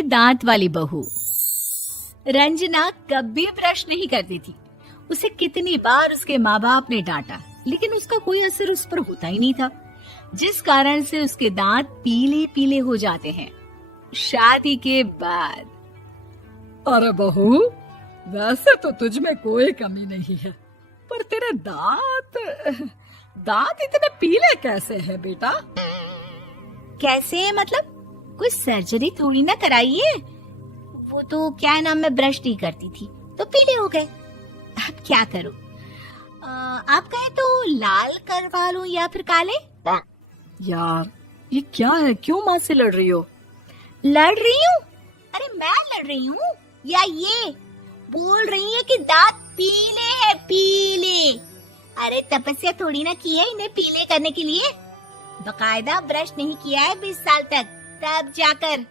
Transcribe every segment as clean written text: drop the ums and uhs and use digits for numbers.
पीले दांत वाली बहू। रंजना कभी ब्रश नहीं करती थी। उसे कितनी बार उसके माँ बाप ने डांटा, लेकिन उसका कोई असर उस पर होता ही नहीं था, जिस कारण से उसके दांत पीले पीले हो जाते हैं। शादी के बाद। अरे बहू, वैसे तो तुझ में कोई कमी नहीं है, पर तेरे दांत इतने पीले कैसे हैं बेटा? कैसे मतलब? कोई सर्जरी थोड़ी ना कराइए। वो तो क्या नाम, मैं ब्रश नहीं करती थी तो पीले हो गए। अब क्या करूं? आप कहें तो लाल करवा लूं या फिर काले? यार ये क्या है, क्यों माँ से लड़ रही हो? लड़ रही हूँ? अरे मैं लड़ रही हूँ या ये बोल रही है कि दांत पीले हैं, पीले। अरे तपस्या थोड़ी ना की है इन्हें पीले करने के लिए। बकायदा ब्रश नहीं किया है 20 साल तक, तब जाकर।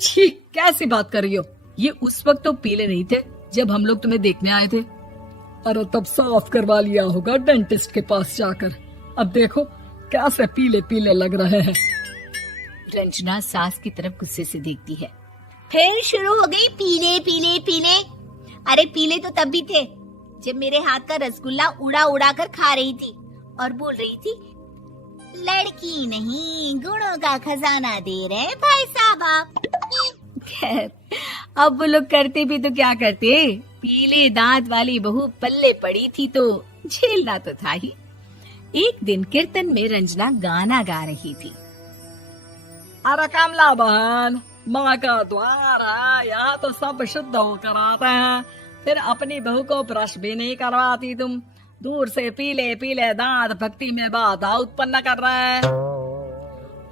छी, कैसी बात कर रही हो? ये उस वक्त तो पीले नहीं थे जब हम लोग तुम्हें देखने आए थे। अरे तब साफ करवा लिया होगा डेंटिस्ट के पास जाकर। अब देखो कैसे पीले पीले लग रहे हैं। रंजना सास की तरफ गुस्से से देखती है। फिर शुरू हो गई पीले पीले पीले। अरे पीले तो तब भी थे जब मेरे हाथ का रसगुल्ला उड़ा उड़ा कर खा रही थी और बोल रही थी, लड़की नहीं गुणों का खजाना दे रहे भाई साहब आप। खैर, अब वो लोग करते भी तो क्या करते, पीले दांत वाली बहू पल्ले पड़ी थी तो झेलना तो था ही। एक दिन कीर्तन में रंजना गाना गा रही थी। अरे कमला बहन, माँ का द्वार है, यहाँ तो सब शुद्ध होकर आते हैं, फिर अपनी बहू को ब्रश भी नहीं करवाती तुम। दूर से पीले पीले दांत भक्ति में बाधा उत्पन्न कर रहे हैं।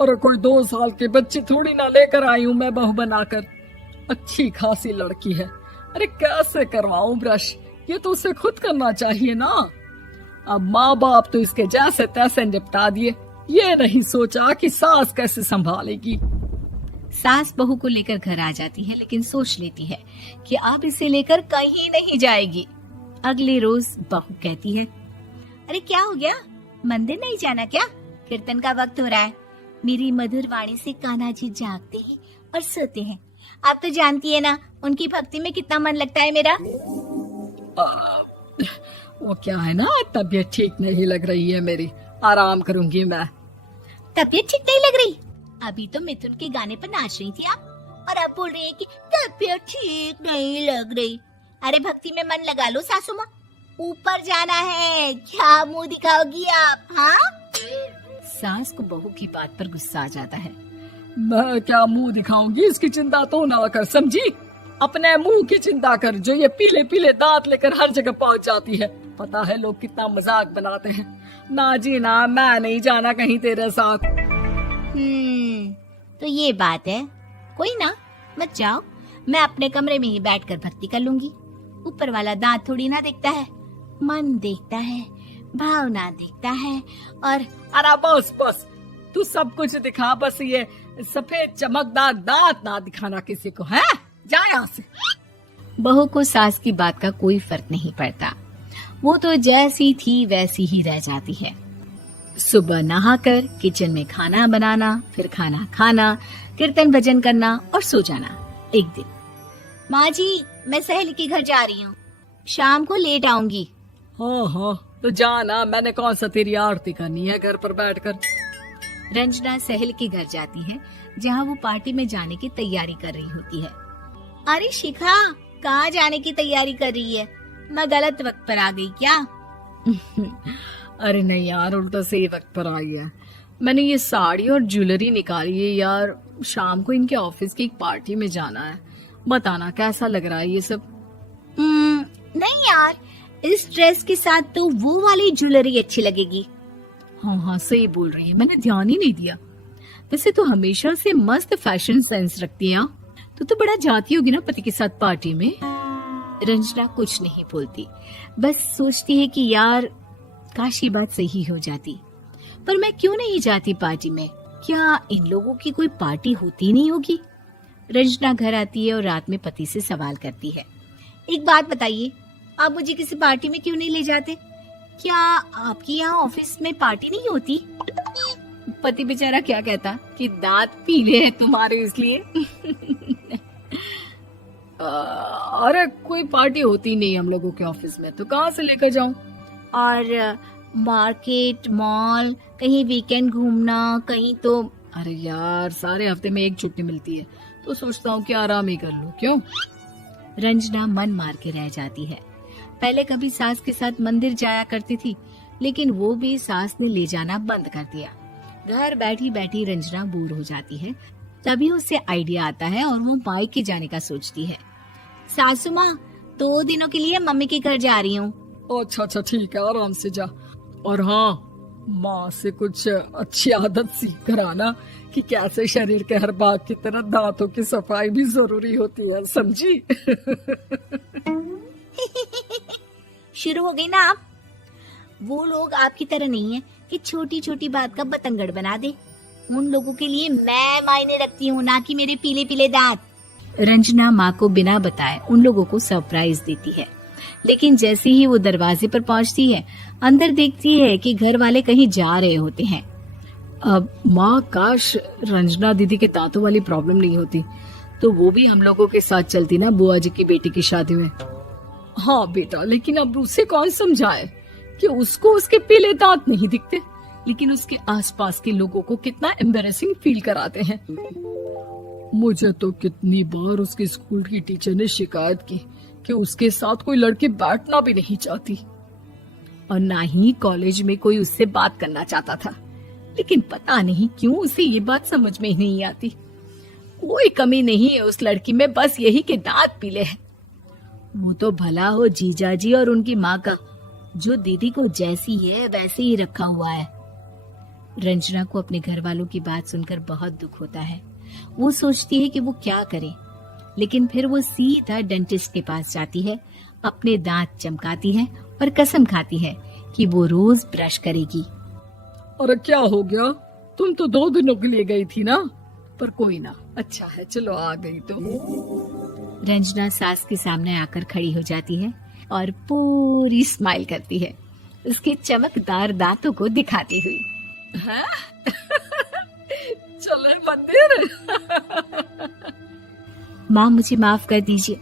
अरे कोई 2 साल के बच्चे थोड़ी ना लेकर आई हूँ मैं बहू बनाकर। अच्छी खासी लड़की है, अरे कैसे करवाऊं ब्रश? ये तो उसे खुद करना चाहिए ना। अब माँ बाप तो इसके जैसे तैसे निपटा दिए, ये नहीं सोचा कि सास कैसे संभालेगी। सास बहू को लेकर घर आ जाती है, लेकिन सोच लेती है कि अब इसे लेकर कहीं नहीं जाएगी। अगले रोज बहू कहती है, अरे क्या हो गया, मंदिर नहीं जाना क्या? कीर्तन का वक्त हो रहा है। मेरी मधुर वाणी से कान्हा जी जागते हैं और सोते हैं। आप तो जानती है ना उनकी भक्ति में कितना मन लगता है मेरा। वो क्या है ना, तबीयत ठीक नहीं लग रही है मेरी, आराम करूंगी मैं। तबीयत ठीक नहीं लग रही? अभी तो मिथुन के गाने पर नाच रही थी आप, और अब बोल रही है कि तबीयत ठीक नहीं लग रही। अरे भक्ति में मन लगा लो सासू माँ, ऊपर जाना है, क्या मुंह दिखाओगी आप? हाँ? सास को बहू की बात पर गुस्सा आ जाता है। मैं क्या मुंह दिखाऊंगी, इसकी चिंता तो ना कर, समझी? अपने मुंह की चिंता कर, जो ये पीले पीले दांत लेकर हर जगह पहुंच जाती है। पता है लोग कितना मजाक बनाते हैं। ना जी ना, मैं नहीं जाना कहीं तेरे साथ। तो ये बात है, कोई ना, मत जाओ, मैं अपने कमरे में ही बैठकर भक्ति कर लूंगी। ऊपर वाला दांत थोड़ी ना देखता है, मन देखता है, भावना देखता है। और अरे बस बस, तू सब कुछ दिखा, बस ये सफेद चमकदार दांत ना दिखाना किसी को, है? जा यहाँ से। बहू को सास की बात का कोई फर्क नहीं पड़ता, वो तो जैसी थी वैसी ही रह जाती है। सुबह नहाकर किचन में खाना बनाना, फिर खाना खाना, कीर्तन भजन करना और सो जाना। एक दिन, माँ जी मैं सहेली के घर जा रही हूँ, शाम को लेट आऊंगी। हाँ हाँ तो जाना, मैंने कौन सा तेरी आरती करनी है घर पर बैठकर। रंजना सहेली के घर जाती है, जहाँ वो पार्टी में जाने की तैयारी कर रही होती है। अरे शिखा, कहाँ जाने की तैयारी कर रही है? मैं गलत वक्त पर आ गई क्या? अरे नहीं यार, उल्टा सही वक्त पर आई है। मैंने ये साड़ी और ज्वेलरी निकाली है यार, शाम को इनके ऑफिस की एक पार्टी में जाना है। बताना कैसा लग रहा है ये सब? नहीं यार, इस ड्रेस के साथ तो वो वाली ज्वेलरी अच्छी लगेगी। हाँ हाँ सही बोल रही है, मैंने ध्यान ही नहीं दिया। वैसे तो हमेशा से मस्त फैशन सेंस रखती है। तो बड़ा जाती होगी ना पति के साथ पार्टी में। रंजना कुछ नहीं बोलती, बस सोचती है कि यार काश ये बात सही हो जाती, पर मैं क्यों नहीं जाती पार्टी में? क्या इन लोगों की कोई पार्टी होती नहीं होगी? रंजना घर आती है और रात में पति से सवाल करती है, एक बात बताइए, आप मुझे किसी पार्टी में क्यों नहीं ले जाते? क्या आपके यहाँ ऑफिस में पार्टी नहीं होती? पति बेचारा क्या कहता कि दांत पीले हैं तुम्हारे इसलिए। अरे कोई पार्टी होती नहीं हम लोगों के ऑफिस में, तो कहाँ से लेकर जाऊं? और मार्केट, मॉल, कहीं वीकेंड घूमना, कहीं तो। अरे यार, सारे हफ्ते में एक छुट्टी मिलती है, तो सोचता हूँ कि आराम ही कर लूं। क्यों? रंजना मन मार के रह जाती है। पहले कभी सास के साथ मंदिर जाया करती थी, लेकिन वो भी सास ने ले जाना बंद कर दिया। घर बैठी बैठी रंजना बोर हो जाती है। तभी उसे आइडिया आता है और वो मायके जाने का सोचती है। सासू माँ, 2 दिनों के लिए मम्मी के घर जा रही हूँ। अच्छा ठीक है, आराम से जा। और हाँ, माँ से कुछ अच्छी आदत सीख कर आना कि कैसे शरीर के हर भाग की तरह दांतों की सफाई भी जरूरी होती है, समझी? शुरू हो गई ना आप। वो लोग आपकी तरह नहीं है कि छोटी छोटी बात का बतंगड़ बना दे। उन लोगों के लिए मैं मायने रखती हूँ, ना कि मेरे पीले पीले दांत। रंजना माँ को बिना बताए उन लोगों को सरप्राइज देती है, लेकिन जैसे ही वो दरवाजे पर पहुंचती है, अंदर देखती है कि घर वाले कहीं जा रहे होते हैं। अब माँ, काश रंजना दीदी के दांतों वाली प्रॉब्लम नहीं होती, तो वो भी हम लोगों के साथ चलती ना बुआ जी की बेटी की शादी में। हाँ बेटा, लेकिन अब उसे कौन समझाए कि उसको उसके पीले दांत नहीं दिखते, लेकिन उसके आसपास के लोगों को कितना एम्बैरेसिंग फील कराते हैं। मुझे तो कितनी बार उसके स्कूल की टीचर ने शिकायत की कि उसके साथ कोई लड़की बैठना भी नहीं चाहती, और ना ही कॉलेज में कोई उससे बात करना चाहता था। लेकिन पता नहीं क्यों उसे ये बात समझ में ही नहीं आती। कोई कमी नहीं है उस लड़की में, बस यही कि दांत पीले हैं। वो तो भला हो जीजाजी और उनकी माँ का, जो दीदी को जैसी है वैसे ही रखा हुआ है। रंजना को अपने घर वालों की बात सुनकर बहुत दुख होता है। वो सोचती है कि वो क्या करे, लेकिन फिर वो सीधा डेंटिस्ट के पास जाती है, अपने दांत चमकाती है और कसम खाती है कि वो रोज ब्रश करेगी। अरे क्या हो गया? तुम तो 2 दिनों के लिए गई थी ना, पर कोई ना, अच्छा है, चलो आ गई तो। रंजना सास के सामने आकर खड़ी हो जाती है और पूरी स्माइल करती है, उसके चमकदार दांतों को दिखाती हुई। चले मंदिर। माँ, मुझे माफ कर दीजिए,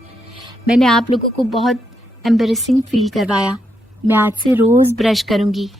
मैंने आप लोगों को बहुत एम्बैरेसिंग फील करवाया। मैं आज से रोज ब्रश करूंगी।